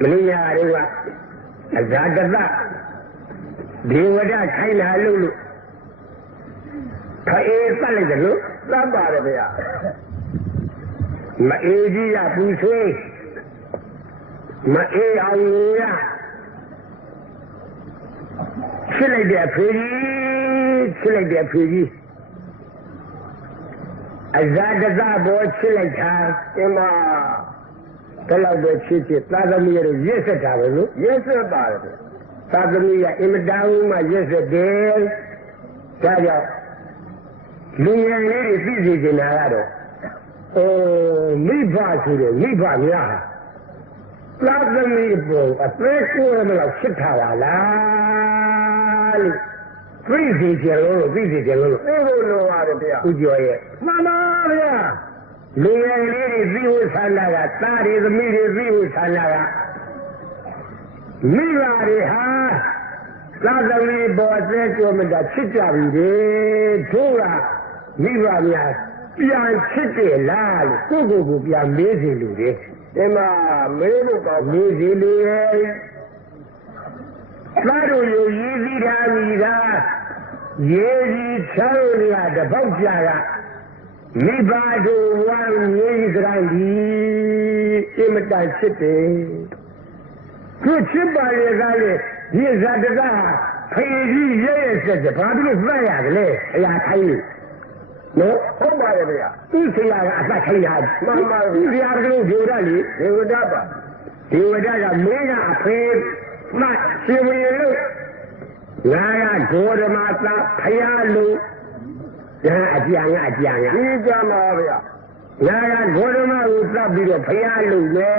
မင်းညာတွေကအဇာတတဒေဝဒခိုင်းလာလို့လို့ခအေးပတ်လိုက်တယ်လို့သတ်ပါတယ်ဗျာမအေးကြီးရပူဆွေးမအေးအောင်လို့ရချစ်လိုက်တဲ့အဖေကြီးချစ်လိုက်တဲ့အဖေကြီးအဇာတတဘောချစ်လိုက်တာအင်းမ တလောက်ပဲချစ်ချစ်သာသမီးရဲ့ရစ်ဆက်တာပဲလို့ရက်ဆက်ပါတယ်ဗျာသာသမီးကအင်မတန်မှရစ်ဆက်တယ်ဒါကြောင့်လူငယ်လေးတွေသိစေချင်တာကတော့အိုးမိဘဆိုတဲ့မိဘများဟာသာသမီးပေါ်အသက်ကိုယ်မလို့ချစ်ထားပါလားလို့သိစေချင်လို့သိစေချင်လို့သိဖို့လိုပါတယ်ဗျာဦးကျော်ရဲ့မှန်ပါဗျာ လူငယ်လေးတွေသိဖို့ဆန္ဒကသားတွေသမီးတွေသိဖို့ဆန္ဒကမိဘတွေဟာသာသမီပေါ်အသက်ကိုယ်မတာချစ်ကြပြီလေတို့ကမိဘများပြန်ချစ်တယ်လားလို့ကိုယ့်ကိုယ်ကိုပြန်မေးစီလူတွေအင်းမမေးလို့ကောင်းမေးစီလူရဲ့သားတို့ရည်ရည်စီထားပြီလားရေကြီးချမ်းရရတပေါက်ကြက မိဘတို့ဝမ်းမြေကြံဒီအင်မတန်ချစ်တယ်သူချစ်ပါလေကလေဒီဇာတကဖေကြီးရဲ့ရဲ့ဆက်တယ်ဘာဖြစ်လို့သတ်ရတယ်လဲအရာထိုင်းလို့နော်ဟုတ်ပါတယ်ဗျာသူ့ဆရာကအသက်ခိုင်းတာမှန်ပါဘူးဆရာကလေးဒေဝရလေဒေဝဒပါဒေဝရကမင်းကအဖေမှရှင်ဝင်လို့ငါကဂေါရမသာဖယားလို့ ဒါအကြံကအကြံကဒီကြမှာဗျာငါကဂေါရမကိုသတ်ပြီးတော့ဖယားလို့လေ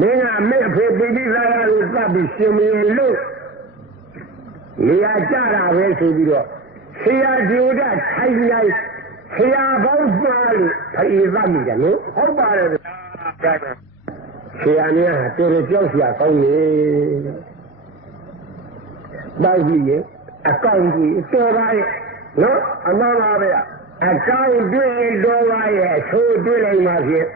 မင်းကမဲ့အဖေပိဋိသာရကိုသတ်ပြီးရှင်ဝင်လို့နေရာကြတာပဲဆိုပြီးတော့ဆရာဒေဝရထိုင်လိုက်ဆရာပေါင်းပါလို့ဖေးသတ်မိတယ်နော်ဟုတ်ပါတယ်ဗျာဒါကဆရာများဟာတော်တော်ကြောက်စရာကောင်းနေတောက်ကြည့်ရင်အကောင့်ကြီးတော်ပါရဲ့ နော်အမှန်ပါဗျာအကောင့်တွေ့ရင်တော်ပါရဲ့အဆိုးတွေ့လိုက်မှဖြင့်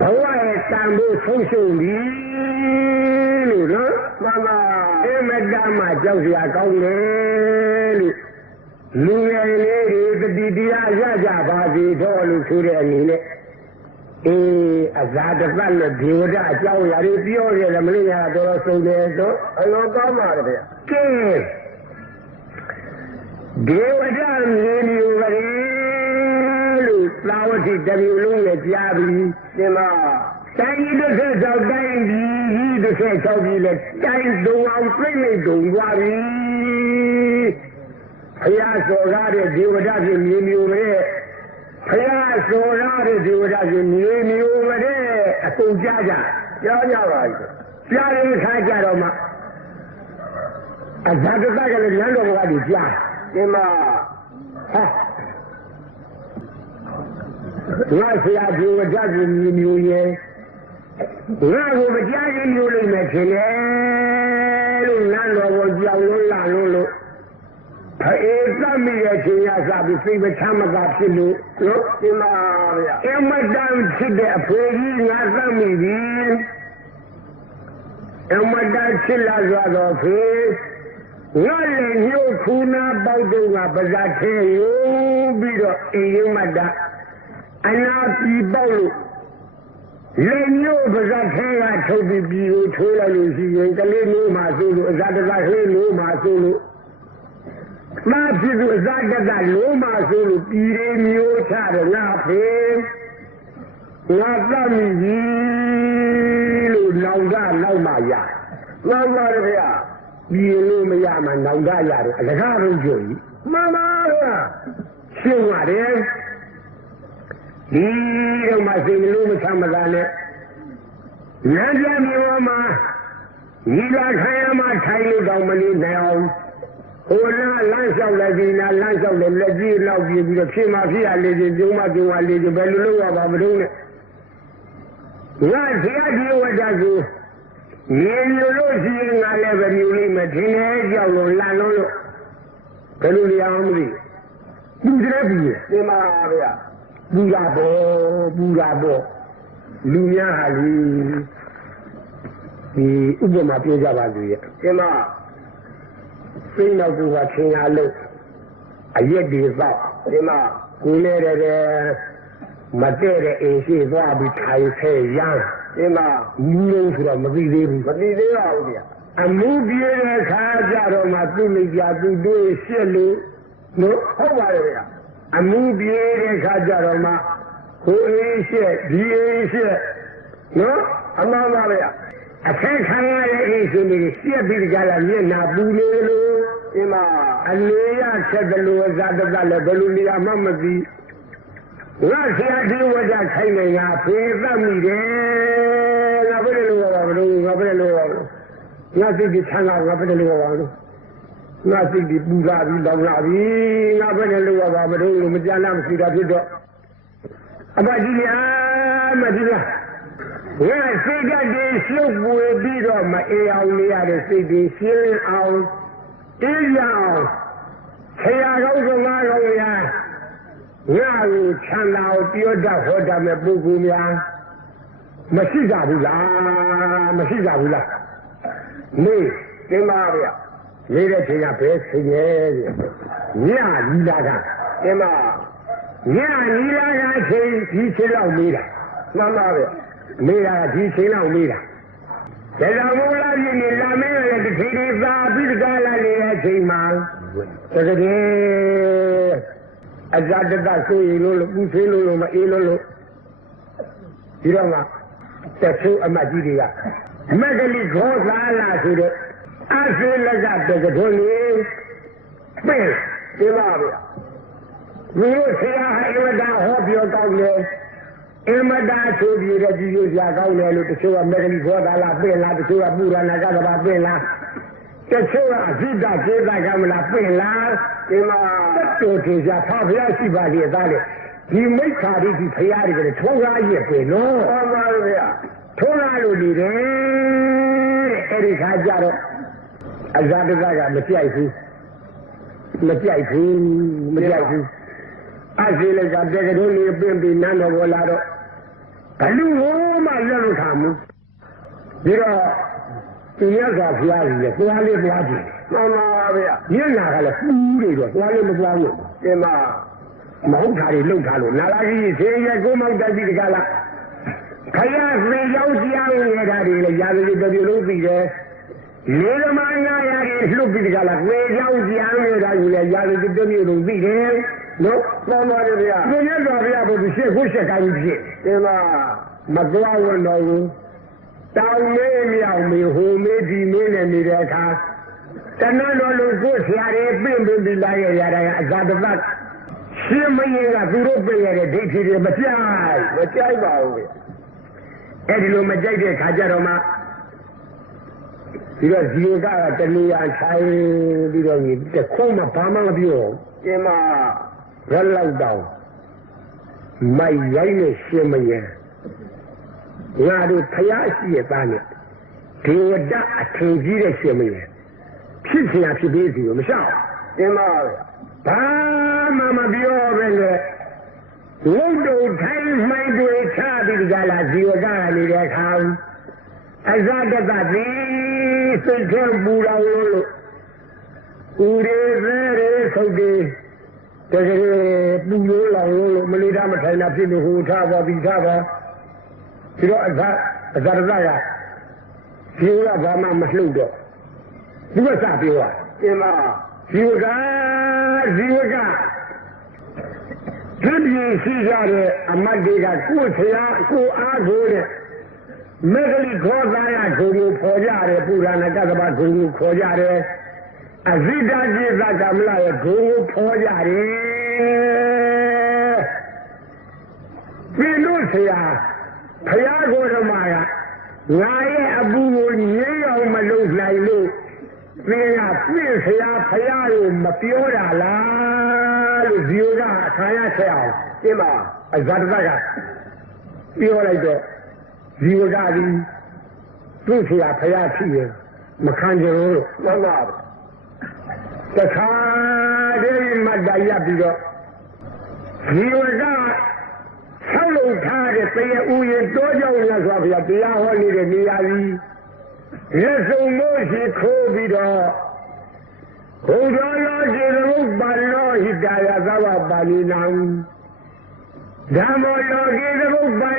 ဘဝရဲ့တန်ဖို့ဆုံးရှုံးပြီလို့နော်မှန်ပါအမတမှကြောက်စရာကောင်းတယ်လို့လူငယ်လေးတွေတတိတရားရကြပါစေတော့လို့ဆိုတဲ့အနေနဲ့အေးအဇာတပတ်နဲ့ဒေဝဒအကြောင်းအရာတွေပြောရတယ်မလို့ရတော့တော်တော်ဆုံးတယ်တော့အလောကောင်းပါတယ်ဗျာကဲ ဒေဝဒမြေမျိုးကလေးလို့သာဝတိတမျိုးလုံးနဲ့ကြားပြီးဒီမှာတိုင်းကြီးတစ်ဆက်ဆောက်တိုင်းကြီးတစ်ဆက်ဆောက်ပြီးလဲတိုင်းတုံအောင်ပြိမ့်မိတ်တုံသွားပြီဖယားစော်ကားတဲ့ဒေဝဒကြီးမြေမျိုးပဲဖယားစော်ကားတဲ့ဒေဝဒကြီးမြေမျိုးပဲအကုန်ကြားကြကြားကြပါပြီကြားရင်ခါကြတော့မှအဇာတတကလည်းလမ်းတော်ဘုရားကြီးကြား ဒီမှာဟာငါဆရာဒီဝဒကြီးမြေမျိုးရဲ့ငါ့ကိုမကြားရင်မျိုးလိမ့်မယ်ထင်တယ်လို့လမ်းတော်ကိုကြောင်လို့လာလို့လို့ဖေးသမိရဲ့ချိန်ရစပြီးစိတ်မချမ်းမသာဖြစ်လို့နော်ဒီမှာဗျာအမတန်ဖြစ်တဲ့အဖေကြီးငါသမိပြီအမတန်ချစ်လာစွာတော်ဖေ ငါလည်းညှို့ခုနာပေါက်တော့ကပါဇာထဲယူပြီးတော့အိမ်မတအနာပြီပေါက်လို့လေညို့ပါဇာထဲကထုတ်ပြီးပြီးကိုထိုးလိုက်လို့ရှိရင်ကလေးမျိုးမှဆိုလို့အဇာတကလေးမျိုးမှဆိုလို့မာဖြစ်သူအဇာတကလုံးမှဆိုလို့ပြည်ရမျိုးချတယ်ငါဖေငါသတ်မိပြီလို့လောင်ကလောက်မှရမှန်ပါတယ်ဗျာ ပြည်လို့မရမှနောင်တရတယ်အလကားလုံးကြုံကြီးမှန်ပါဗျာရှင်းပါတယ်ဒီတော့မှစိတ်နှလုံးမချမ်းမသာနဲ့လမ်းပြမျိုးမှာညီလာခံရမှထိုင်လို့တောင်မနေနိုင်အောင်ဟိုလမ်းလမ်းလျှောက်လိုက်ဒီနာလမ်းလျှောက်လို့လက်ကြီးလောက်ပြီးပြီးတော့ဖြစ်မှဖြစ်ရလေချင်းကျုံမကျုံမလေချင်းဘယ်လိုလုပ်ရပါမလို့နဲ့ငါဆရာကြီးဝတ်တာကို မြင်လို့ရှိရင်ငါလည်းပဲမြူလိမ့်မယ်ထင်တယ်ကြောက်လို့လန့်လို့လို့ဘယ်လိုလျအောင်မသိပူတယ်ပူတယ်ဒီမှာဗျာပူတာပေါ့ပူတာပေါ့လူများဟာလေဒီဥပမာပြောကြပါလို့ရဲ့ဒီမှာစိတ်နောက်ကကခင်ရလို့အရက်ဒီသောက်ဒီမှာကိုလဲတဲ့တဲ့မတည့်တဲ့အိမ်ရှိသွားပြီးထိုင်ဆဲရမ်း ဒီမှာမူးလုံးဆိုတော့မသိသေးဘူးမသိသေးပါဘူးဗျာအမှုပြေတဲ့ခါကြတော့မှသူ့မိကြသူတို့ရှစ်လို့နော်ဟုတ်ပါတယ်ဗျာအမှုပြေတဲ့ခါကြတော့မှကိုအေးရှက်ဒီအေးရှက်နော်အမှန်ပါဗျာအခက်ခံရတဲ့အိမ်ရှင်တွေရှက်ပြီးကြလာမျက်နာပူနေလို့ဒီမှာအလေးရချက်တယ်လို့ဇာတကလည်းဘယ်လိုနေရာမှမသိငါဆရာဒီဝဒခိုင်းနေငါဖေးသတ်မိတယ် ငါဘယ်လိုလုပ်ရပါမလို့ငါဘယ်လိုလုပ်ရပါလို့ငါစိတ်ကြီးချမ်းသာငါဘယ်လိုလုပ်ရပါလို့ငါစိတ်ကြီးပူလာပြီးလောင်လာပြီးငါဘယ်လိုလုပ်ရပါမလို့မကြမ်းလားမရှိတာဖြစ်တော့အမကြီးများမကြီးလားငါစိတ်ကတည်းရှုပ်ပွေပြီးတော့မအေးအောင်နေရတဲ့စိတ်ကြီးရှင်းအောင်တင်းရအောင်ဆရာကောင်းကငါကောင်းရငါ့ကိုချမ်းသာကိုပြောတတ်ဟောတတ်မဲ့ပုဂ္ဂိုလ်များ မရှိကြဘူးလားမရှိကြဘူးလားနေဒီမှာဗျာနေတဲ့ချိန်ကဘယ်ချိန်ရဲ့ညနီလာကဒီမှာညနီလာကချိန်ဒီချိန်လောက်မေးတာမှန်ပါဗျာမေးတာဒီချိန်လောက်မေးတာဒါကြောင့်မိုးလာပြင်းနေလာမဲရဲ့တစ်ချိန်ဒီသာပြီးတကားလာနေတဲ့အချိန်မှာတကယ်အဇာတတဆိုရင်လို့ပူဆွေးလို့မအေးလို့လို့ဒီတော့မှ တချို့အမတ်ကြီးတွေကမက်ကလေးခေါ်စားလာဆိုတော့အဆေလက်ကတကထုံးလေးပဲဒီမှာဗျာဒီလိုဆရာဟိဝဒဟောပြောကောင်းတယ်အမတာဆိုပြီးတော့ကြည့်ရစရာကောင်းတယ်လို့တချို့ကမက်ကလေးခေါ်တာလားပြင်လားတချို့ကပူရနာကတဘာပြင်လားတချို့ကအဇိတကျေတာကမလားပြင်လားဒီမှာတက်တော်ထင်ရှားဖာဖျားရှိပါလေသားလေ ဒီမိစ္ဆာဒိဋ္ဌိဖျားတွေကလည်းထုံးကားရဲ့ပဲနော်မှန်ပါဗျာထုံးကားလို့နေတယ်တဲ့အဲ့ဒီခါကျတော့အဇာတကကမကြိုက်ဘူးမကြိုက်ဘူးမကြိုက်ဘူးအစီလကတကယ်လို့နေပင်ပြီးနန်းတော်ပေါ်လာတော့ဘလူဟိုမှလက်မခံဘူးပြီးတော့သူရကဖျားကြီးလေသွားလေးသွားကြည့်မှန်ပါဗျာညနာကလည်းပူးနေတော့သွားလေးမသွားဘူးဒီမှာ မဟုတ်တာတွေလုံထားလို့နာလာကြီးဆေးရဲကိုမောက်တက်ကြီးတကလားခရသေရောက်တရားရတာတွေလည်းရာဇဝတပြလုံးသိတယ်လေသမားနာရတွေလှုပ်ပြီးတကလားသေရောက်တရားရတာကြီးလည်းရာဇဝတပြလုံးသိတယ်နော်မှန်ပါဗျာသူမြတ်စွာဘုရားဘုရားရှေ့ခုရှေ့ကိုင်းဖြစ်ဒီမှာမသွားဝင်တော့ဘူးတောင်းမေးမြောက်မေးဟိုမေးဒီမေးနဲ့နေတဲ့အခါတဏှတော်လူကိုဆရာတွေပြင့်ပြပြီးလာရရတာကအဇာတပတ် ရှင်းမင်းကသူတို့ပြရတဲ့ဒိဋ္ဌိတွေမကြိုက်မကြိုက်ပါဘူးဗျာအဲ့ဒီလိုမကြိုက်တဲ့ခါကျတော့မှဒီတော့ဇီဝကကတဏှာထိုင်ပြီးတော့ဒီတခုမှဘာမှမပြောဒီမှာဘယ်လောက်တောင်မိုက်ရိုင်းနဲ့ရှင်းမရင်ငါတို့ဖျားရှိရသားနဲ့ဒေဝဒအထင်ကြီးတဲ့ရှင်းမရင်ဖြစ်ချင်ဖြစ်သေးစီမရှောက်ဒီမှာဗျာ ဘာမှမပြောပဲလေဝုတ်တုံထိုင်းမှိုင်းတွေချပြီးကြလာဇီဝကကနေတဲ့အခါအဇဒတတိစိတ်ထဲပူတော်လို့ဦးရေသေးရေဆုတ်တယ်တကယ်ပူလို့လောင်လို့မလေးတာမထိုင်တာဖြစ်လို့ဟိုထားပါပြီးထားပါဒီတော့အဇအဇရဇကဒီကဘာမှမလှုပ်တော့ဒီကစပြောတာဒီမှာဇီဝက ဇီဝကသူပြည်ရှိကြတဲ့အမတ်တွေကကိုယ်ဆရာကိုယ်အားကိုတဲ့မဂလိခေါ်သားရဂုံကိုဖော်ကြတယ်ပုရဏကသဘာဂုံကိုခေါ်ကြတယ်အဇိတจิตကမလာရဲ့ဂုံကိုဖော်ကြတယ်ပြည်လို့ဆရာဖရာကိုယ်တော်မှာကငါရဲ့အပူကိုငြိမ်းအောင်မလုပ်နိုင်လို့ သင်ကပြည့်ဆရာဖရာကိုမပြောတာလားလို့ဇီဝကအခါရဆက်အောင်ဒီမှာအဇာတကပြောလိုက်တော့ဇီဝကဒီသူ့ဆရာဖရာဖြစ်ရင်မခံကြလို့မှန်ပါတခါတည်းမတ်တရပြီးတော့ဇီဝကဆောက်လုပ်ထားတဲ့တရားဥယျာဉ်တောကြောင့်ရဆိုဘုရားတရားဟောနေတဲ့နေရာကြီးလက်စုံမိုးရှိခိုး ပြီးတော့ဘုရားရောရှင်သမုပ္ပါလောဟိတယသဝပါဠိနံဓမ္မောလောကိသမုပ္ပါ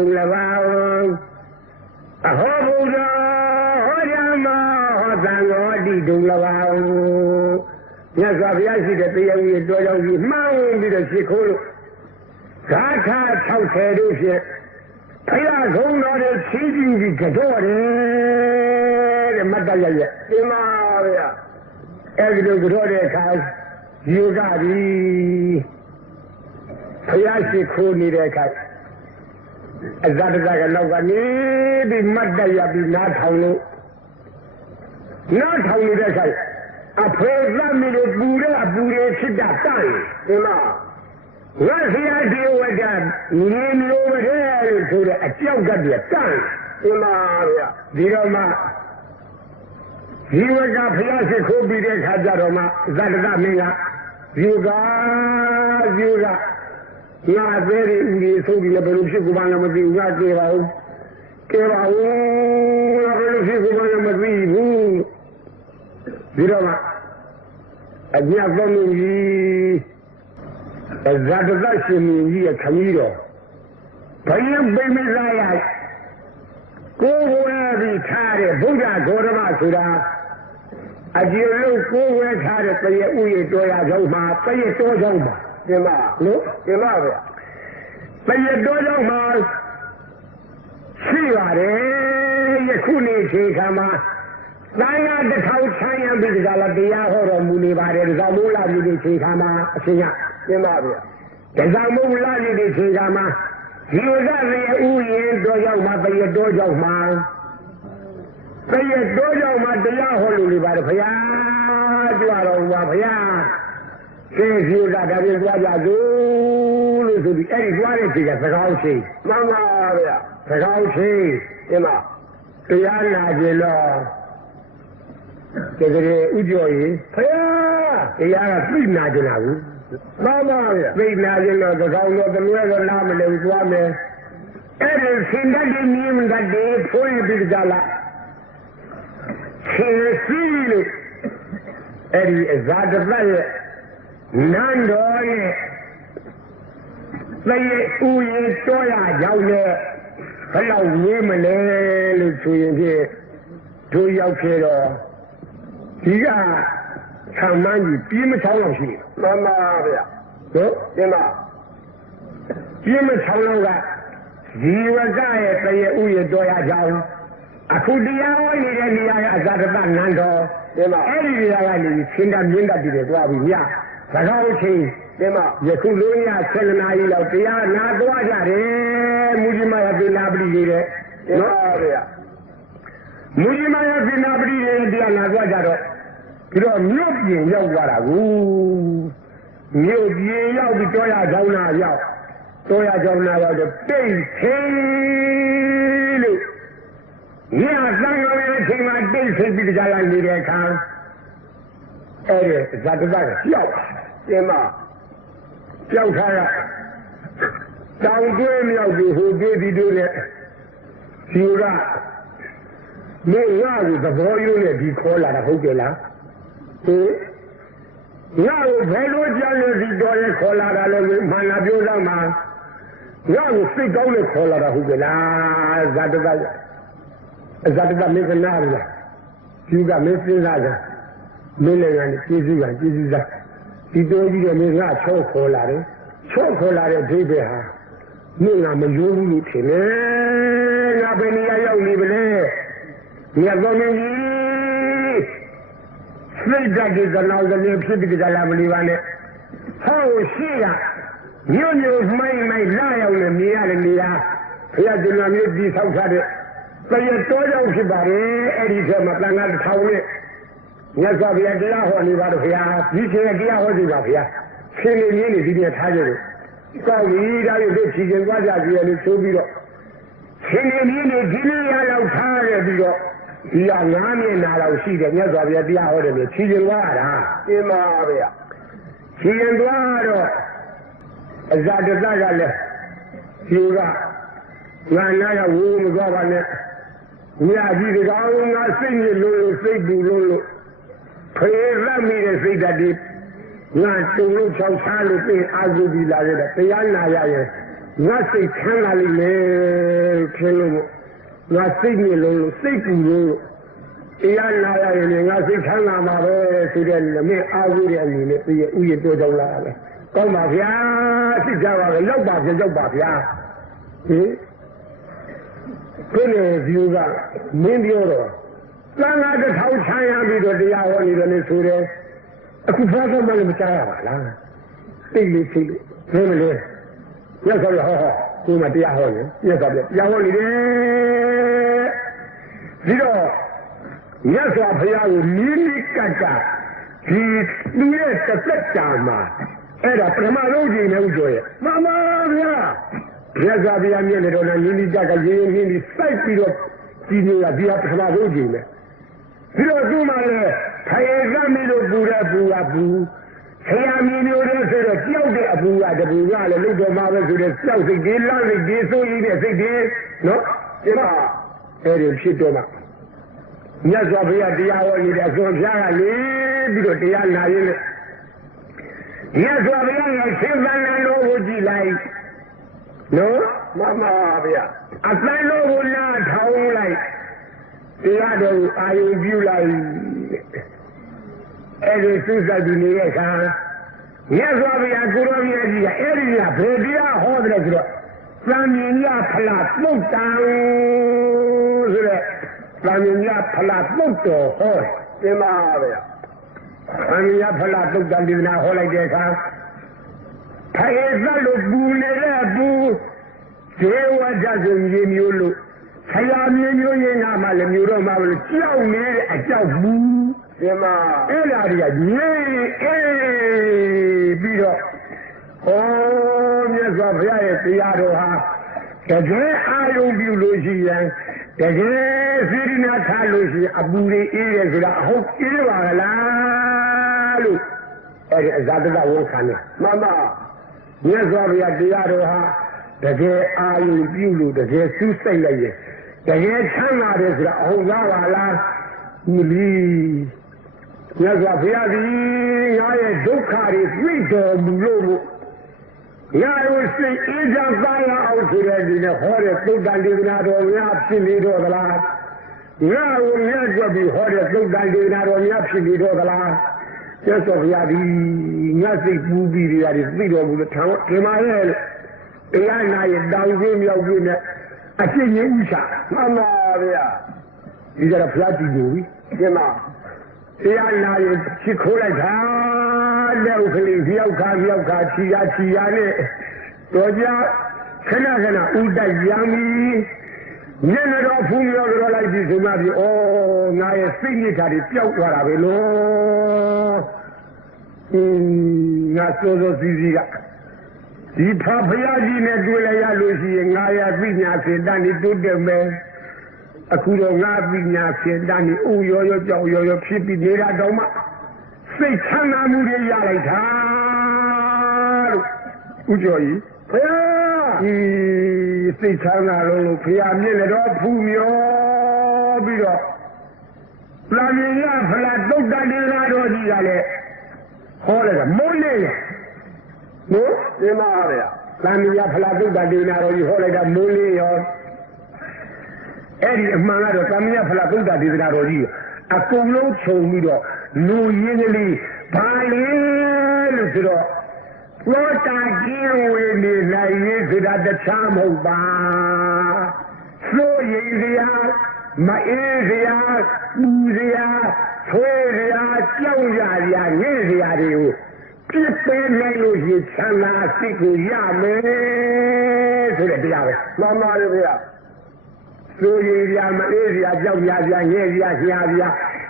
လောဟိတယသဝပါဠိနံသံဃောလောကိသမုပ္ပါလောဟိတယသဝပါဠိနံလမ်းပြီးဘုရားရှိခိုးရှင်းပါဗျာအဟောဗုဒ္ဓအဟောဓမ္မောအဟောသံဃောတိတုံလဘာဝံအဟောဗုဒ္ဓဟောဓမ္မောဟောသံဃောတိတုံလဘာဝံမြတ်စွာဘုရားရှိတဲ့တရားကြီးတော်ကြောင့်ကြီးမှန်းဝင်ပြီးတော့ရှ िख ိုးလို့ဂါထာ60တို့ဖြင့်ဖယားခုံတော်တဲ့ချီးကျူးပြီးကြော့တယ်တဲ့မတ်တရရဲ့ရှင်းပါဗျာအဲဒီလိုကြောတဲ့အခါယူကပြီးဖျားရှိခိုးနေတဲ့အခါ အဇတ်တကလောက်ကနေပြီးမတ်တရပြီးနားထောင်လို့နားထောင်နေတဲ့အခါအဖေသမီးတို့ပူတဲ့အပူတွေဖြစ်တာတန့်ရှင်းပါဝတ်ဖျားဒီဝတ်ကညီမျိုးပဲလို့ဆိုတဲ့အကြောက်ကတည်းကတန့်ရှင်းပါဗျာဒီတော့မှဒီဝကဖျားရှိခိုးပြီးတဲ့ခါကျတော့မှဇတကမင်းကယူကယူက ငါသေးတယ်ဦးကြီးဆိုပြီးလည်းဘယ်လိုဖြစ်ကူမှလည်းမသိဘူးငါကြည့်ပါဦးကြည့်ပါဦးဘယ်လိုဖြစ်ကူမှလည်းမသိဘူးဒီတော့မှအညသုံးကြီးဇတကရှင်ကြီးရဲ့ခမည်းတော်ဘယံပိမလာရကိုယ်ဝဲပြီးထားတဲ့ဗုဒ္ဓဂေါရမဆိုတာအကျဉ်းလုံးကိုယ်ဝဲထားတဲ့တရေဥယျတော်ရကြောင်းမှာတရေတော်ကြောင်းမှာ ရှင်းပါနော်ရှင်းပါဗျာတရေတော်ကြောင်းမှာရှိပါတယ်ယခုနေ့ချိန်ခါမှာသံဃာတစ်ထောင်ချမ်းရံပြီးကြလားတရားဟောတော်မူနေပါတယ်ဒါကြောင့်မိုးလာပြီဒီချိန်ခါမှာအရှင်ရရှင်းပါဗျာဒါကြောင့်မိုးလာပြီဒီချိန်ခါမှာဒီဥစ္စာတွေဥယျတော်ကြောင်းမှာတရေတော်ကြောင်းမှာတည့်ရတော့ကြောင့်မှတရားဟောလို့လေပါတယ်ဘုရားကြွတော်ဘုရားဘုရား ရှင်းရှင်းတာဒါပြင်သွားကြစို့လို့ဆိုပြီးအဲ့ဒီသွားတဲ့ချိန်ကသကောင်းချိန်မှန်ပါဗျာသကောင်းချိန်ရှင်းပါတရားနာကြတော့တကယ်ဥကြော်ကြီးဘုရားတရားကသိနာကြလားဘူးမှန်ပါဗျာသိနာကြတော့သကောင်းတော့တမွေးတော့နားမလည်ဘူးသွားမယ်အဲ့ဒီစင်တတ်ဒီမြင်တတ်ဒီဖွင့်ပြီးကြလားခေစီလို့အဲ့ဒီအဇာတပတ်ရဲ့ နန်းတော်ရဲ့သရေဥယျာဉ်တော်ရကြောင်းနဲ့ဘယ်လောက်ဝေးမလဲလို့ဆိုရင်ဖြင့်တို့ရောက်ခဲ့တော့ဒီကဆံမန်းကြီးပြင်းမချောင်းလောက်ရှိတယ်မှန်ပါဗျာနော်ရှင်းပါပြင်းမချောင်းလောက်ကဇီဝကရဲ့သရေဥယျာဉ်တော်ရကြောင်းအခုတရားဟောနေတဲ့နေရာကအဇာတပတ်နန်းတော်ရှင်းပါအဲ့ဒီနေရာကနေဆင်းတာမြင့်တတ်တယ်သွားပြီးည သကောင်းချင်းရှင်းပါယခုလုံးည7နာရီလောက်တရားနာသွားကြတယ်မူကြီးမယပိနာပတိကြီးတဲ့ရှင်းနော်ပါဗျာမူကြီးမယပိနာပတိကြီးတဲ့တရားနာသွားကြတော့ပြီးတော့မြို့ပြင်ရောက်သွားတာကူမြို့ပြင်ရောက်ပြီးတော့ရကြောင်းနာရောက်တော့ရကြောင်းနာရောက်တော့တိတ်သေးလို့ညသံဃာရဲ့အချိန်မှာတိတ်သေးပြီးကြလာနေတဲ့အခါအဲ့ဒီဇာတကကြောက် ရှင်းပါကြောက်ထားရတောင်တွဲမြောက်ပြီးဟိုတွေးဒီတို့နဲ့ဒီကမင်းငါ့ကိုသဘောရိုးနဲ့ဒီခေါ်လာတာဟုတ်ကြလားဟင်ငါ့ကိုဘယ်လိုကြမ်းလို့ဒီတော်ရဲခေါ်လာတာလဲမှန်လားပြောစမ်းပါငါ့ကိုစိတ်ကောင်းနဲ့ခေါ်လာတာဟုတ်ကြလားဇာတကဇာတကမင်းကနားရလားဒီကမင်းစဉ်းစားကြမင်းလည်းကနေကျေးဇူးကကျေးဇူးစား ဒီတော်ကြီးကမင်းငါချောခေါ်လာတယ်ချောခေါ်လာတဲ့ဒိဗေဟာမင်းကမယိုးဘူးလို့ထင်တယ်ငါဘယ်နေရာရောက်နေပလဲမြတ်သောမင်းကြီးစိတ်ဓာတ်ဒီကနောက်ကနေဖြစ်ပြီးကြလားမလီပါနဲ့ဟောရှိရမြို့မြို့မိုင်းမိုင်းလာရောက်နေမြင်ရတယ်နေရာဘုရားရှင်ကမြို့ဒီဆောက်ထားတဲ့တရတော်ကြောင့်ဖြစ်ပါတယ်အဲ့ဒီထဲမှာတန်ခါတစ်ထောင်နဲ့ မြတ်စွာဘုရားတရားဟောနေပါတော့ဘုရားဒီချိန်ကတရားဟောစီပါဘုရားရှင်နေမြင်နေဒီပြထားကြတယ်ကောင်းပြီဒါရီတို့ချီကျင်သွားကြကြည့်ရလို့ဆိုပြီးတော့ရှင်နေမင်းနေဒီလိုရလောက်ထားခဲ့ပြီးတော့ဒီကငါးမျက်နာလောက်ရှိတယ်မြတ်စွာဘုရားတရားဟောတယ်လို့ချီကျင်သွားတာပြင်းပါဗျာချီကျင်သွားတော့အဇာတတကလည်းဒီကငါနာရဝူမသွားပါနဲ့မြာကြီးတကောင်ငါစိတ်ညစ်လို့စိတ်ပူလို့ လို့ဖေးရမိတဲ့စိတ်ဓာတ်ဒီငါတုံလို့ချောက်ချားလို့ပြင်အာဇုပြီးလာခဲ့တယ်တရားနာရရင်ငါစိတ်ချမ်းသာလိမ့်မယ်ထင်လို့ငါစိတ်ညစ်လို့စိတ်ပူလို့တရားနာရရင်ငါစိတ်ချမ်းသာမှာပဲဆိုတဲ့လမင်းအာဇုရဲ့အနေနဲ့ပြည့်ဥယျာဉ်တိုးကြောင်းလာတယ်ကောင်းပါဗျာစိတ်ကြပါပဲရောက်ပါဗျာရောက်ပါဗျာဟင်ကိုယ်နဲ့ဒီကမင်းပြောတော့ သံဃာတစ်ထောင်ချမ်းရပြီးတော့တရားဟောနေတယ်လို့ဆိုတယ်အခုဘာသာမှလည်းမကြားရပါလားသိလို့သိလို့ဘယ်မလဲရက်ဆိုရဟောဟောကိုယ်မတရားဟောနေရက်ဆိုပြတရားဟောနေတယ်ဒီတော့မြတ်စွာဘုရားကိုနီးနီးကပ်ကပ်ဒီသူရဲ့တစ်သက်ကြာမှာအဲ့ဒါပထမဆုံးကြည့်နေဦးကျော်ရဲ့မှန်ပါဗျာမြတ်စွာဘုရားမြင်နေတော့လည်းနီးနီးကပ်ကပ်ရေးရေးနီးနီးစိုက်ပြီးတော့ဒီနေတာဒီဟာပထမဆုံးကြည့်နေ ပြီးတော့သူ့မှာလည်းထိုင်ရမီလို့ပူတဲ့ပူကပူဆရာမင်းမျိုးတဲ့ဆိုတော့ကြောက်တဲ့အပူကတပူကလည်းလုတ်တော်မှာပဲဆိုတဲ့ကြောက်စိတ်ကြီးလန့်စိတ်ကြီးဆိုးရည်တဲ့စိတ်ကြီးနော်ဒီမှာအဲ့ဒီဖြစ်တော့မှမြတ်စွာဘုရားတရားဟောနေတဲ့အစွန်ဖျားကလေပြီးတော့တရားနာရင်းနဲ့မြတ်စွာဘုရားရဲ့ရှင်သန်တော်ကိုကြည်လိုက်နော်မှန်ပါဗျာအတန်တော်ကိုနားထောင်လိုက် တရားတော်ကိုအာယုပြုလိုက်အဲ့ဒီသုစတိနေတဲ့အခါမြတ်စွာဘုရားကိုရောမြတ်ကြီးကအဲ့ဒီကဘယ်တရားဟောတယ်ဆိုတော့သံမြင်ရဖလားပုတ်တံဆိုတဲ့သံမြင်ရဖလားပုတ်တော်ဟောတယ်ပြင်းပါဗျာသံမြင်ရဖလားပုတ်တံဒီနာဟောလိုက်တဲ့အခါထိုင်သလို့ပူနေတဲ့ပူဒေဝဒဆိုရေမျိုးလို့ ဆရာမြေမျိုးရင်ကမှလည်းမျိုးတော့မှလို့ကြောက်နေတဲ့အကြောက်ဘူးပြင်းပါအဲ့ဒါတွေကငြိအေးပြီးတော့ဟောမြတ်စွာဘုရားရဲ့တရားတော်ဟာတကယ်အာယုံပြုလို့ရှိရင်တကယ်စိရိနာထားလို့ရှိရင်အပူတွေအေးတယ်ဆိုတာအဟုတ်အေးပါကလားလို့အဲ့ဒီအဇာတကဝန်ခံတယ်မှန်ပါမြတ်စွာဘုရားတရားတော်ဟာတကယ်အာယုံပြုလို့တကယ်စူးစိတ်လိုက်ရင် တကယ်ချမ်းသာတယ်ဆိုတာအဟုတ်သားပါလားဒီလီမြတ်စွာဘုရားသည်ငါရဲ့ဒုက္ခတွေသိတော်မူလို့မို့ငါရဲ့စိတ်အေးချမ်းသာရအောင်ဆိုတဲ့ဒီနဲ့ဟောတဲ့သုတ္တန်ဒေသနာတော်များဖြစ်နေတော့သလားငါကိုမြတ်စွာပြီးဟောတဲ့သုတ္တန်ဒေသနာတော်များဖြစ်နေတော့သလားကျက်တော်ဘုရားဒီငါစိတ်ပူပြီးတွေရတယ်သိတော်မူလို့ထောင်ထင်ပါရဲ့လို့တရားနာရဲ့တောင်းခြင်းမြောက်ခြင်းနဲ့ အရှင်းကြီးဥချမှန်ပါဗျာဒီကြတော့ဘုရားတည်ကြပြီပြင်းပါတရားနာရင်ချစ်ခိုးလိုက်တာလက်ဥကလေးပြောက်ခါပြောက်ခါချီရချီရနဲ့တော်ကြခဏခဏဥတိုက်ရမ်းပြီးညနေတော့ဖူးမြော်ကြတော့လိုက်ပြီဆိုမှပြီဩငါရဲ့စိတ်ညစ်တာတွေပျောက်သွားတာပဲလို့အင်းငါစိုးစိုးစီစီက ဒီဖာဖရာကြီးနဲ့တွေ့လိုက်ရလို့ရှိရင်ငါရဲ့ပညာစေတတ်နေတိုးတက်မယ်အခုတော့ငါပညာဖြင့်တန်းနေဥရောရောကြောက်ရောရောဖြစ်ပြီးနေတာတော့မှစိတ်ချမ်းသာမှုတွေရလိုက်တာလို့ဥကျော်ကြီးဘုရားဒီစိတ်ချမ်းသာလို့လို့ဖရာမြင့်လည်းတော့ဖူးမျောပြီးတော့လာမြင်ရဖလားတုတ်တန်နေတာတော့ကြီးကလည်းဟောတယ်ကမိုးလေးရ နော်ပြင်းပါဗျာလာမြင်ရဖလားတုတ်တန်နေတာတော့ကြီးဟောလိုက်တာမိုးလေးရောအဲ့ဒီအမှန်ကတော့သမယဖလားတုတ်တန်ဒေသနာတော်ကြီးအကုန်လုံးခြုံပြီးတော့လူရင်းကလေးဘာလဲလို့ဆိုတော့လောတာကြီးဝေနေနိုင်ရေးဆိုတာတခြားမဟုတ်ပါစိုးရင်စရာမအေးစရာပူစရာဆွေးစရာကြောက်ရစရာငဲ့စရာတွေကို ပြစ်ပယ်နိုင်လို့ရှိရင်ချမ်းသာစိတ်ကိုရမယ်ဆိုတဲ့တရားပဲမှန်ပါဗျာဆိုရည်ပြမအေးစရာကြောက်ရစရာငဲ့စရာရှားစရာ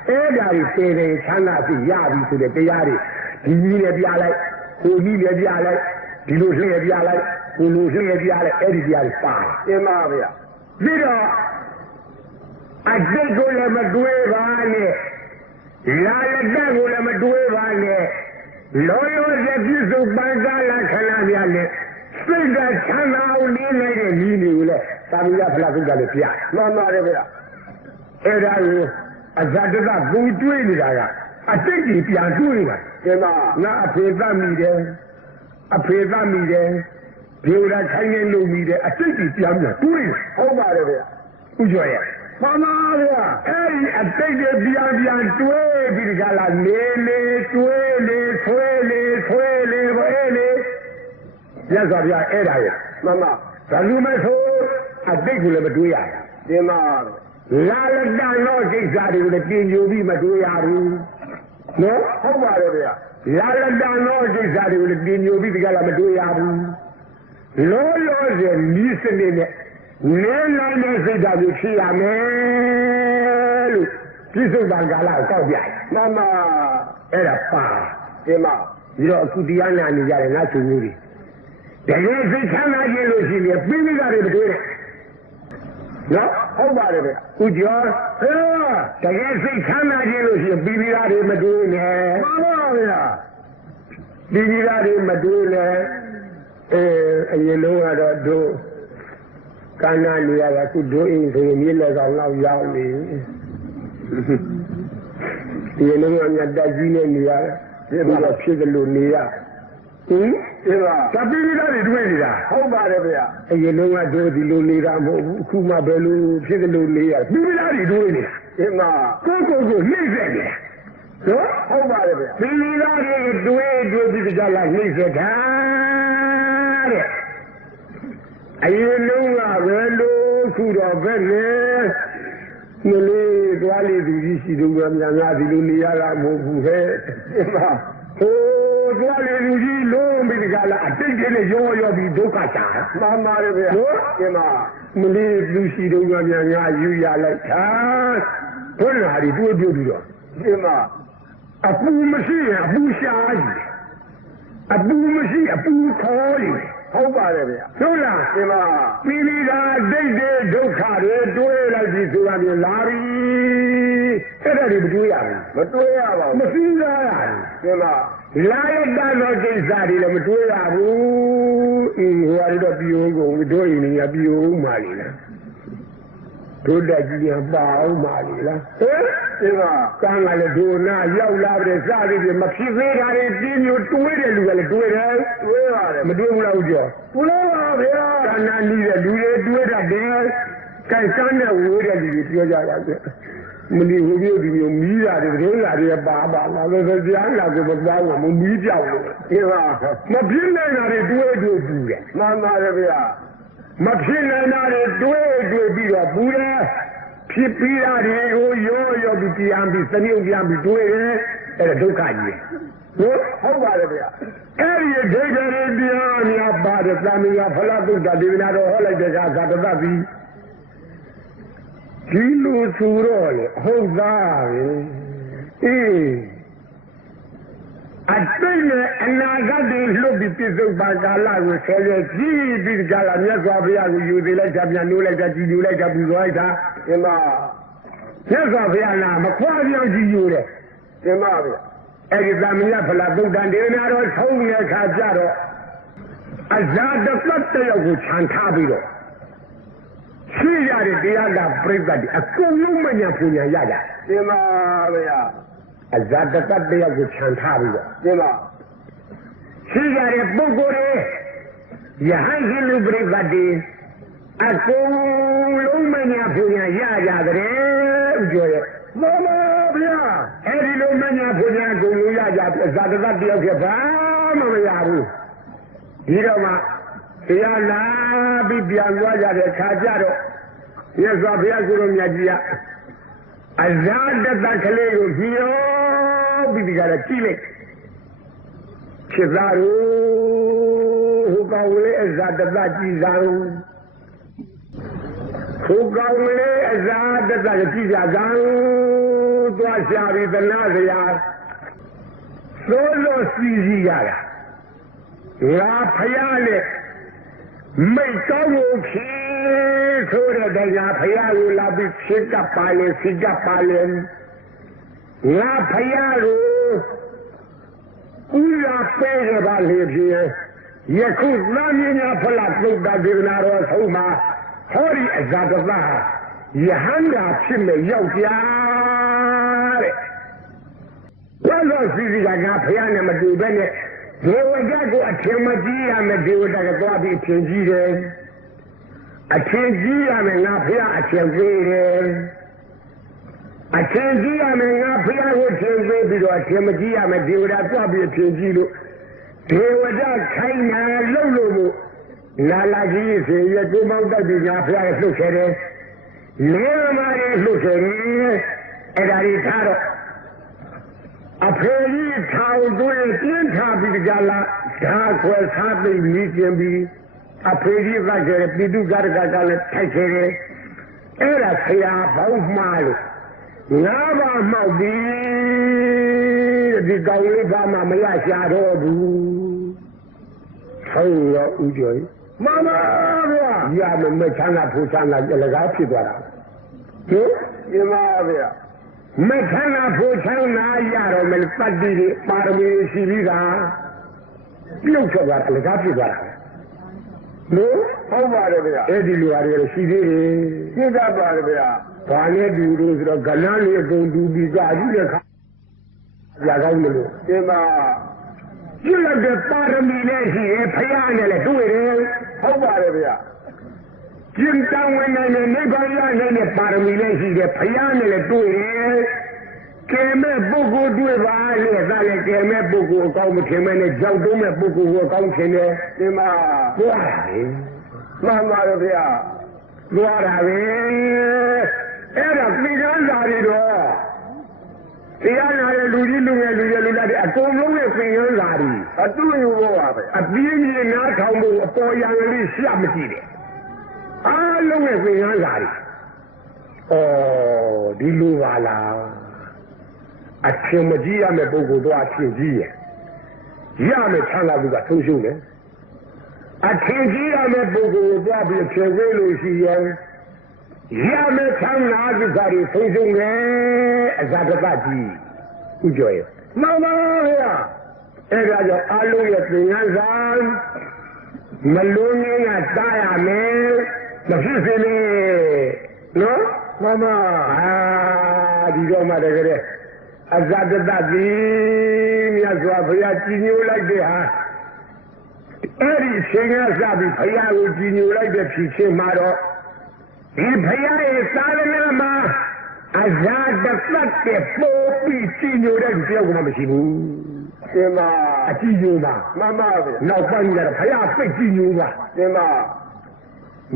အဲ့ဒါတွေတည်တယ်ချမ်းသာစိတ်ရပြီဆိုတဲ့တရားတွေဒီနည်းနဲ့ပြလိုက်ဟိုနည်းနဲ့ပြလိုက်ဒီလိုလှည့်ပြလိုက်ကိုလိုလှည့်ပြလိုက်အဲ့ဒီတရားတွေပါရှင်းပါဗျာပြီးတော့အတိတ်ကိုလည်းမတွေးပါနဲ့လာလက်တက်ကိုလည်းမတွေးပါနဲ့ လောလောဆယ်ပြစ္ဆုတ်ပန်းကားလခဏများနဲ့စိတ်ကချမ်းသာအောင်နေနိုင်တဲ့ဤမျိုးလည်းသာမယဖလားကုတ်ကလည်းပြတယ်မှန်ပါတယ်ဗျာအဲ့ဒါကိုအဇတတကိုတွေးနေတာကအတိတ်ကြီးပြန်တွေးနေတာရှင်းပါငါအဖေသတ်မိတယ်အဖေသတ်မိတယ်ဒီလိုလားခိုင်းနေလို့မိတယ်အတိတ်ကြီးပြန်ပြန်တွေးနေတာဟုတ်ပါတယ်ဗျာဥကျော်ရဲ့မှန်ပါဗျာအဲ့ဒီအတိတ်တွေပြန်ပြန်တွေးပြီးဒီကလာနေလေတွေးလေဆွဲလေဆွဲလေဘဲလေ ရသော်ပြအဲ့ဒါရဲ့မှန်ပါဒါလူမဆိုအတိတ်ကိုလည်းမတွေးရဘူးရှင်းပါလာလတန်သောကိစ္စတွေကိုလည်းပြင်ပြပြီးမတွေးရဘူးနော်ဟုတ်ပါတယ်ဗျာလာလတန်သောကိစ္စတွေကိုလည်းပြင်ပြပြီးဒီကလာမတွေးရဘူးလောလောဆယ်ဤစနစ်နဲ့နေနိုင်တဲ့စိတ်ဓာတ်ကိုဖြစ်ရမယ်လို့ပြစ္ဆုတ်တန်ကာလကိုတောက်ပြတယ်မှန်ပါအဲ့ဒါပါရှင်းပါပြီးတော့အခုတရားနာနေကြတယ်ငါချုပ်မျိုးတွေ တကယ်စိတ်ချမ်းသာခြင်းလို့ရှိရင်ပြီးပြီးသားတွေမတွေးနဲ့နော်ဟုတ်ပါတယ်ဗျာဥကျော်ဟဲ့တကယ်စိတ်ချမ်းသာခြင်းလို့ရှိရင်ပြီးပြီးသားတွေမတွေးနဲ့မှန်ပါဗျာပြီးပြီးသားတွေမတွေးနဲ့အဲအရင်လုံးကတော့တို့ကန္နာနေရတာခုတို့အိမ်ဆိုရင်မြေလက်ကောင်လောက်ရောက်နေဒီလုံးကမြတ်တက်ကြီးနဲ့နေရတယ်ဒီတော့ဖြစ်တယ်လို့နေရ ဟင်ရှင်းပါတပိပိသားတွေတွေ့နေတာဟုတ်ပါတယ်ဗျာအရင်လုံးကတို့ဒီလိုနေတာမဟုတ်ဘူးအခုမှဘယ်လိုဖြစ်တယ်လို့နေရပိပိသားတွေတွေ့နေတာရှင်းပါကိုယ့်ကိုယ်ကိုနှိမ့်ဆက်နေတာနော်ဟုတ်ပါတယ်ဗျာပိပိသားတွေတွေ့တွေ့ပြီးကြလားနှိမ့်ဆက်တာတဲ့အရင်လုံးကဘယ်လိုခုတော့ဘယ်နဲ့မလေးသွားလေသူကြီးရှိတော့များများဒီလိုနေရတာမဟုတ်ဘူးဟဲ့ရှင်းပါဟို သွားလေလူကြီးလုံးပြီးကြလားအတိတ်ကလေးရောရောပြီးဒုက္ခချာမှန်ပါတယ်ဗျာရှင်းပါမလေးလူရှိတော့များများများယူရလိုက်တာဘယ်လာဒီတွေ့တွေ့ပြီးတော့ရှင်းပါအပူမရှိရင်အပူရှားကြီးအပူမရှိအပူခေါ်ကြီးဟုတ်ပါတယ်ဗျာဟုတ်လားရှင်းပါပြီးပြီးသားဒိတ်တဲ့ဒုက္ခတွေတွေးလိုက်ပြီဆိုတာမျိုးလာပြီအဲ့ဒါတွေမတွေးရဘူးမတွေးရပါမဘူးစည်းစားရဘူးရှင်း ပါလာရတသောကိစ္စတွေလည်းမတွေးရဘူးအင်းဟိုအရတော့ပြောကုန်တို့ရင်လည်းပြောမှလေလားတို့တက်ကြီးကပါအောင်မှလေလားဟဲ့ရှင်းပါကံကလည်းဒုနာရောက်လာတဲ့စသည်တွေမဖြစ်သေးတာတွေပြင်းမျိုးတွေးတဲ့လူကလည်းတွေးတယ်တွေးပါတယ်မတွေးဘူးလားဦးကျော်ဘူးလို့ပါဗျာကံနာနီးတဲ့လူတွေတွေးတတ်တယ်ကဲကန်းနဲ့ဝေးတဲ့လူတွေပြောကြတာက မလီဟိုမျိုးဒီမျိုးမီးတာတွေဒုနာတွေပါပါလာလို့ကြားလာကိုမသွားဘူးမမီးကြောက်လို့ရှင်းပါမဖြစ်နိုင်တာတွေတွေးတွေးဘူးတယ်မှန်ပါတယ်ဗျာမဖြစ်နိုင်တာတွေတွေးတွေးပြီးတော့ဘူးတယ်ဖြစ်ပြီးတာတွေကိုရောရောပြီးပြန်ပြီးသမြုပ်ပြန်ပြီးတွေးတယ်အဲ့ဒါဒုက္ခကြီးဟုတ်ဟုတ်ပါတယ်ဗျာအဲ့ဒီဒိဋ္ဌိတွေတရားများပါတယ်သံဃာဖလားတုဒ္ဒဒေဝနာတော်ဟောလိုက်တဲ့ကသာတတ်ပြီ ဒီလိုသူတော့လေဟုတ်သားပဲအေးအတိတ်နဲ့အနာဂတ်တွေလွတ်ပြီးပြစ္ဆုတ်ပါကာလကိုဆယ်ရကြည့်ပြီးကြလာမြတ်စွာဘုရားကိုယူသေးလိုက်တာပြန်နိုးလိုက်တာကြည်ညိုလိုက်တာပူဇော်လိုက်တာရှင်းပါမြတ်စွာဘုရားနာမခွာပြောင်းကြည်ညိုတယ်ရှင်းပါဗျာအဲ့ဒီသမယဖလားဗုဒ္ဓံဒေနာတော်ဆုံးတဲ့အခါကျတော့အဇာတပတ်တယောက်ကိုခြံထားပြီးတော့ ရှိရတဲ့တရားလာပြိဿတ်အကုန်လုံးမညာပူညာရကြရှင်းပါဗျာအဇာတပတ်တယောက်ကိုခြံထားပြီးတော့ရှင်းပါရှိရတဲ့ပုဂ္ဂိုလ်တွေယဟန်ရှင်လူပြိဿတ်တွေအကုန်လုံးမညာပူညာရကြတဲ့ဥကျော်ရဲ့မှန်ပါဗျာအဲ့ဒီလိုမညာပူညာအကုန်လုံးရကြပြီအဇာတပတ်တယောက်ကဘာမှမရဘူးဒီတော့မှတရားလာပြီးပြန်သွားကြတဲ့ခါကျတော့ မြတ်စွာဘုရားကိုယ်တော်မြတ်ကြီးကအဇာတတကလေးကိုညှောပြီးဒီကရကြည့်လိုက်ဖြစ်သားတို့ဟိုကောင်လေးအဇာတတကြည်စားတို့ဟိုကောင်လေးအဇာတတကြည်စားကံသွားရှာပြီးသနာစရာသိုးလို့စီစီရတာငါဖယားနဲ့မိတ်ကောင်းကိုဖြေ ဆိုတဲ့တိုင်ငါဖယားကိုလာပြီးဖြစ်ကပ်ပါလေစိကပ်ပါလေငါဖယားကိုဦးရပေးရပါလေဖြင့်ယခုသာမင်းများဖလားသုတ်တာဒေသနာတော်ဆုံးမှာဟောဒီအဇာတသယဟန္တာဖြစ်မဲ့ယောက်ျားတဲ့ဘယ်လိုစီစီကငါဖယားနဲ့မတူဘဲနဲ့ဒေဝဒကိုအထင်မကြီးရမယ်ဒေဝဒကသွားပြီးအထင်ကြီးတယ် အထင်ကြီးရမယ်ငါဖယားအထင်သေးတယ်အထင်ကြီးရမယ်ငါဖယားကိုထင်သေးပြီးတော့အထင်မကြီးရမယ်ဒေဝဒသွားပြီးအထင်ကြီးလို့ဒေဝဒခိုင်းနာလှုပ်လို့မို့နာလာကြီးစေရကိုမောက်တက်ပြီးငါဖယားကိုလှုပ်ခဲ့တယ်လေးမားလေးလှုပ်ခဲ့တယ်အဲ့ဒါကြီးထားတော့အဖေကြီးထောင်သွင်းပြင်းထားပြီးကြလားဓာခွဲစားသိမိကျင်ပြီး အဖေကြီးသတ်ခဲ့တယ်ပိတုကရကကလည်းထိုက်ခဲ့တယ်အဲ့ဒါဆရာဘောင်းမှားလို့ငါးပါးမှောက်ပြီးဒီကောင်လေးကမှမရရှာတော့ဘူးဟုတ်ရောဦးကျော်ကြီးမမဗျာရမမချမ်းသာဖူချမ်းသာကြလကားဖြစ်သွားတာဟင်ရှင်ပါဗျာမထမ်းတာဖို့ချမ်းသာရတော့မယ်တတ္တိတွေပါရမီရှိပြီးတာပြုတ်ထွက်သွားတာအလကားဖြစ်သွားတာ လို့ဟုတ်ပါတယ်ဗျာအဲ့ဒီလူဟာတွေရှိသေးတယ်ရှင်းတတ်ပါတယ်ဗျာဘာနဲ့တူလို့ဆိုတော့ကလန်းလေးအကုန်တူပြီးကြကြည့်တဲ့ခါရကောင်းတယ်လို့ရှင်ပါပြည့်လိုက်တဲ့ပါရမီနဲ့ရှိရင်ဖယားနဲ့လည်းတွေ့တယ်ဟုတ်ပါတယ်ဗျာကျင့်တန်ဝင်နိုင်တဲ့နိဗ္ဗာန်ရနိုင်တဲ့ပါရမီလည်းရှိတယ်ဖယားနဲ့လည်းတွေ့တယ် ကဲမဲ့ပုဂ္ဂိုလ်တွေ့ပါလေဒါလည်းကဲမဲ့ပုဂ္ဂိုလ်အကောင်းမထင်မဲ့နဲ့ကြောက်တုံးမဲ့ပုဂ္ဂိုလ်ကိုအကောင်းထင်တယ်ရှင်ပါသွားတာလေမှန်ပါတယ်ဗျာသွားတာပဲအဲ့ဒါသင်္ကန်းစာတွေတော့တရားနာတဲ့လူကြီးလူငယ်လူရဲ့လူသားတွေအကုန်လုံးရဲ့သင်္ကန်းစာတွေအတူယူဖို့ပါပဲအပြင်းကြီးနားထောင်ဖို့အပေါ်ရံကလေးရှက်မကြည့်တယ်အားလုံးရဲ့သင်္ကန်းစာတွေဩဒီလိုပါလား အထင်မကြီးရမယ့်ပုဂ္ဂိုလ်တော့အထင်ကြီးရဲ့ရမယ်ချမ်းသာသူကဆုံးရှုံးတယ်အထင်ကြီးရမယ့်ပုဂ္ဂိုလ်ကိုသွားပြီးအထင်သေးလို့ရှိရင်ရမယ်ချမ်းသာသူကတွေဆုံးရှုံးတယ်အဇာတကကြီးဥကြော်ရဲ့မှန်ပါဗျာအဲ့ဒါကြောင့်အလုံးရဲ့သင်္ကန်းစာမလုံးငင်းကတားရမယ်မဖြစ်စေနဲ့နော်မှန်ပါအာဒီတော့မှတကယ် အဇတတတိမြတ်စွာဘုရားကြည်ညိုလိုက်တဲ့ဟာအဲ့ဒီအချိန်ကစပြီးဘုရားကိုကြည်ညိုလိုက်တဲ့ဖြစ်ချင်းမှာတော့ဒီဘုရားရဲ့သာသနာမှာအဇာတတတဲ့ပို့ပြီးကြည်ညိုတဲ့ကြောက်ကမရှိဘူးရှင်ပါအကြည်ညိုပါမှန်ပါဗျာနောက်ပိုင်းကျတော့ဘုရားပိတ်ကြည်ညိုပါရှင်ပါ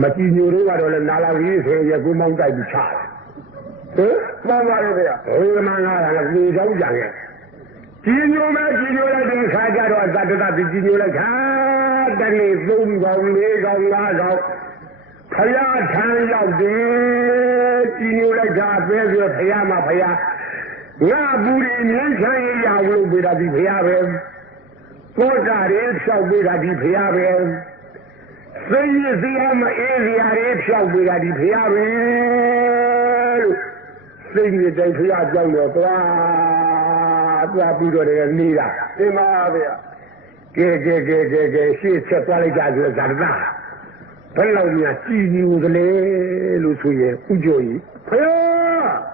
မကြည်ညိုတော့ကတော့လည်းနာလာကြီးဆိုရင်ကူမောင်းတိုက်ပြီးချတယ် ဟင်မှန်ပါတယ်ဗျာဘုရားမငါကလည်းပြေတော့ကြရဲ့ကြီးညိုမဲ့ကြီးညိုလိုက်တဲ့ခါကျတော့သတ္တတတိကြီးညိုလိုက်ခါတနေ့သုံးကောင်လေးကောင်ငါးကောင်ဖယားထမ်းရောက်တယ်ကြီးညိုလိုက်တာပဲဆိုဖယားမှာဖယားငါဘူးရီမြင်းချမ်းရရလို့ပြတာဒီဖယားပဲကိုတာရဲဖြောက်ပြတာဒီဖယားပဲသိရစီရမအေးစရာရဲဖြောက်ပြတာဒီဖယားပဲလို့ စိတ်ကြီးတိုင်ဖျားကြောင်းတော့သွားသွားပြီးတော့လည်းနေတာရှင်ပါဗျာကဲကဲကဲကဲကဲရှေ့ဆက်သွားလိုက်ကြဆိုဇာတနာဘယ်လောက်များကြည်ညိုသလဲလို့ဆိုရင်ဥကြိုကြီးဖျား